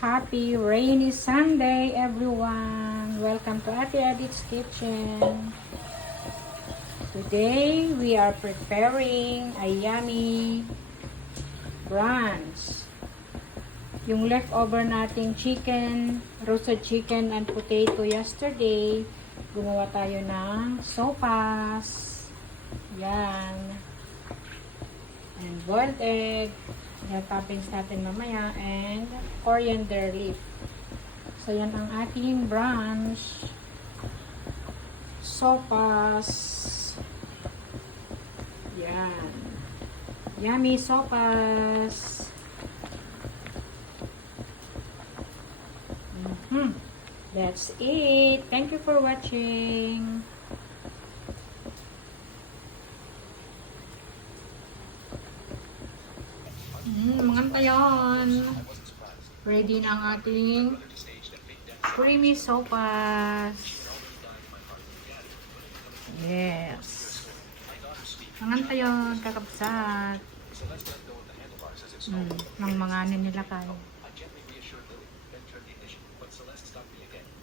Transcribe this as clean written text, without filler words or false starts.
Happy rainy Sunday, everyone! Welcome to Ate Edith's Kitchen. Today, we are preparing a yummy brunch. Yung leftover nating chicken, roasted chicken and potato yesterday, gumawa tayo ng sopas. Yan. And boiled egg. Yan, toppings natin mamaya. And coriander leaf. So, yan ang ating brunch. Sopas. Yan. Yummy sopas. That's it. Thank you for watching. Mga tayon. Ready na ang ating creamy sopas. Yes. Mga tayon, kakapsat. Mga nila kayo.